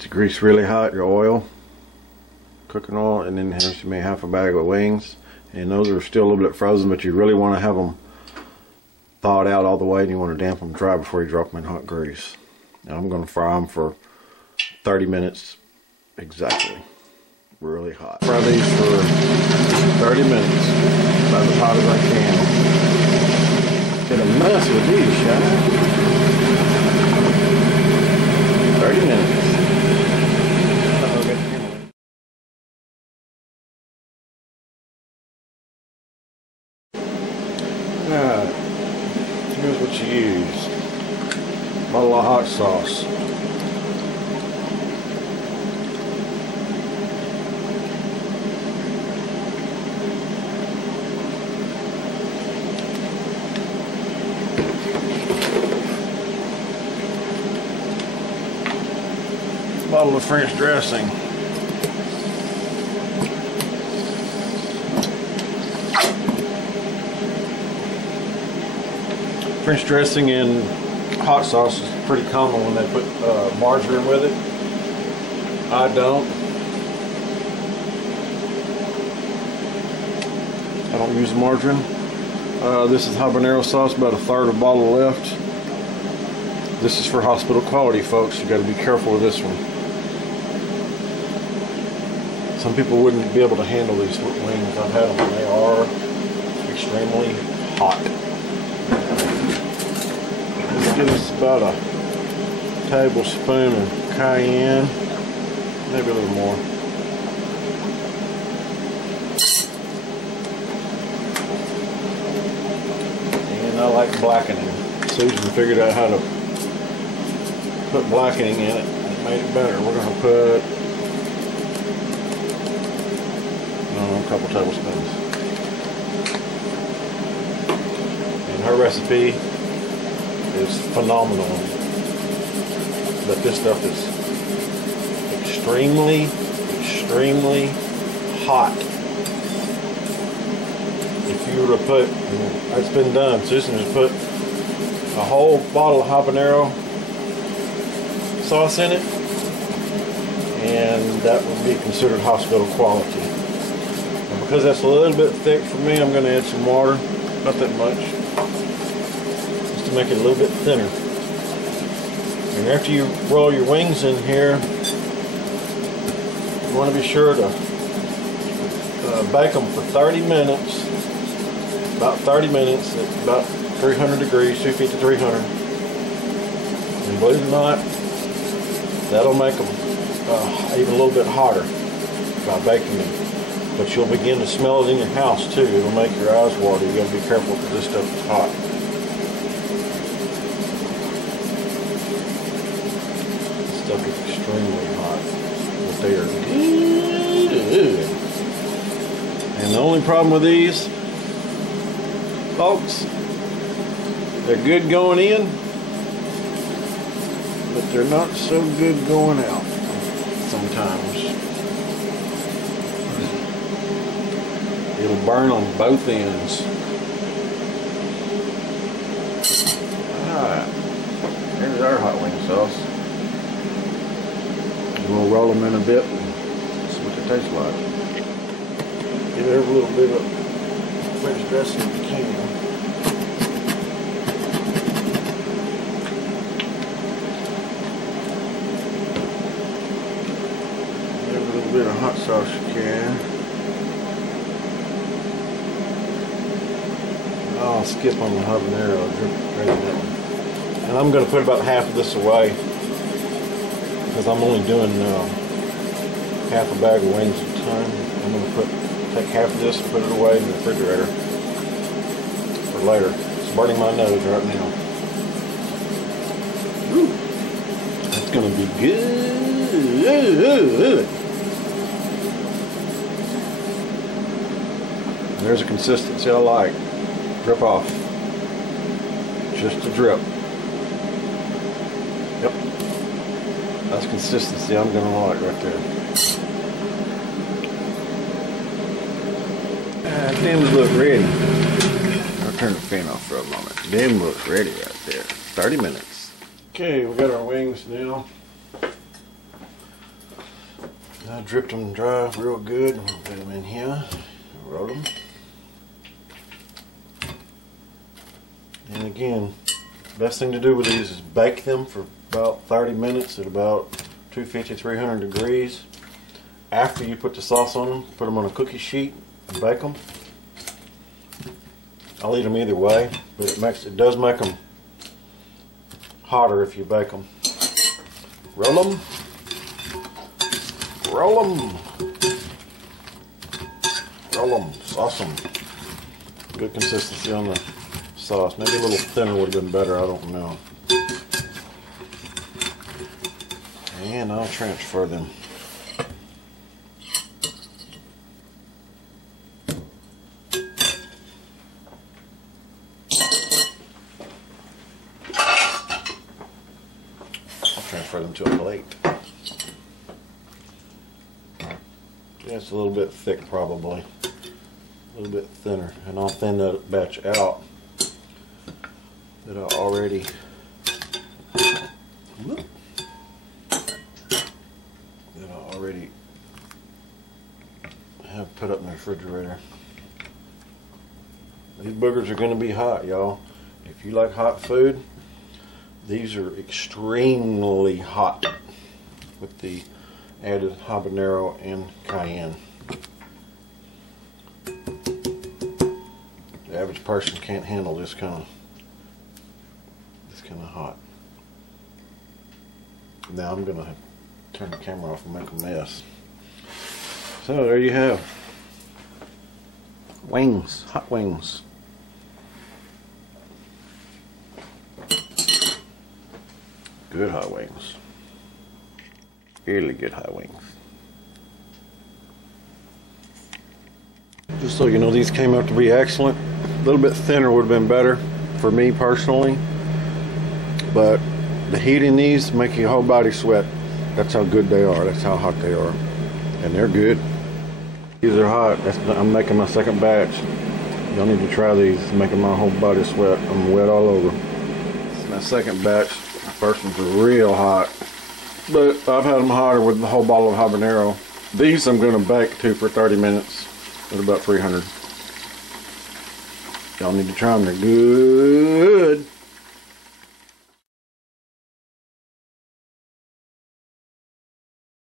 To grease really hot your oil, cooking oil, and then here's maybe half a bag of wings. And those are still a little bit frozen, but you really want to have them thawed out all the way, and you want to damp them dry before you drop them in hot grease. And I'm going to fry them for 30 minutes exactly. Really hot. Fry these for 30 minutes, about as hot as I can. Get a mess with these, shall I? 30 minutes. Alright, here's what you use. Bottle of hot sauce. Bottle of French dressing. French dressing and hot sauce is pretty common when they put margarine with it. I don't. I don't use margarine. This is habanero sauce, about a third of a bottle left. This is for hospital quality, folks. You got to be careful with this one. Some people wouldn't be able to handle these wings. I've had them and they are extremely hot. Let's give us about a tablespoon of cayenne, maybe a little more. And I like blackening. Susan figured out how to put blackening in it. It made it better. We're going to put a couple tablespoons. And her recipe is phenomenal. But this stuff is extremely, extremely hot. If you were to put, it's been done, Susan has put a whole bottle of habanero sauce in it, and that would be considered hospital quality. And because that's a little bit thick for me, I'm going to add some water, not that much, just to make it a little bit thinner. And after you roll your wings in here, you want to be sure to bake them for 30 minutes, about 30 minutes at about 300 degrees, 250 to 300. And believe it or not, that'll make them even a little bit hotter by baking them. But you'll begin to smell it in your house too. It'll make your eyes water. You gotta be careful because this stuff is hot. This stuff is extremely hot. But they are good. And the only problem with these, folks, they're good going in, but they're not so good going out sometimes. It'll burn on both ends. Alright, here's our hot wing sauce. We'll roll them in a bit and see what they taste like. Give it a little bit of French dressing if you can. Bit of hot sauce you can. I'll skip on the habanero, drink that one. And I'm going to put about half of this away because I'm only doing half a bag of wings at a time. I'm going to take half of this and put it away in the refrigerator for later. It's burning my nose right now. Woo. That's going to be good. There's a consistency I like. Drip off. Just a drip. Yep. That's consistency I'm going to like right there. Them look ready. I'll turn the fan off for a moment. Them look ready right there. 30 minutes. Okay, we got our wings now. I dripped them dry real good. I'm gonna put them in here. Roll them. And again, best thing to do with these is bake them for about 30 minutes at about 250, 300 degrees. After you put the sauce on them, put them on a cookie sheet and bake them. I'll eat them either way, but it does make them hotter if you bake them. Roll them. Roll them. Roll them. Sauce them. Good consistency on the sauce. Maybe a little thinner would have been better. I don't know. And I'll transfer them. Transfer them to a plate. Just a little bit thick, probably. A little bit thinner. And I'll thin that batch out that I already have put up in the refrigerator. These boogers are going to be hot, y'all. If you like hot food, these are extremely hot with the added habanero and cayenne. The average person can't handle this kind of hot. Now I'm gonna turn the camera off and make a mess. So there you have wings, hot wings. Good hot wings. Really good hot wings. Just so you know, these came out to be excellent. A little bit thinner would have been better for me personally. But the heat in these make your whole body sweat. That's how good they are. That's how hot they are. And they're good. These are hot. I'm making my second batch. Y'all need to try these. It's making my whole body sweat. I'm wet all over. It's my second batch. The first ones are real hot. But I've had them hotter with the whole bottle of habanero. These I'm going to bake too for 30 minutes at about 300. Y'all need to try them. They're good.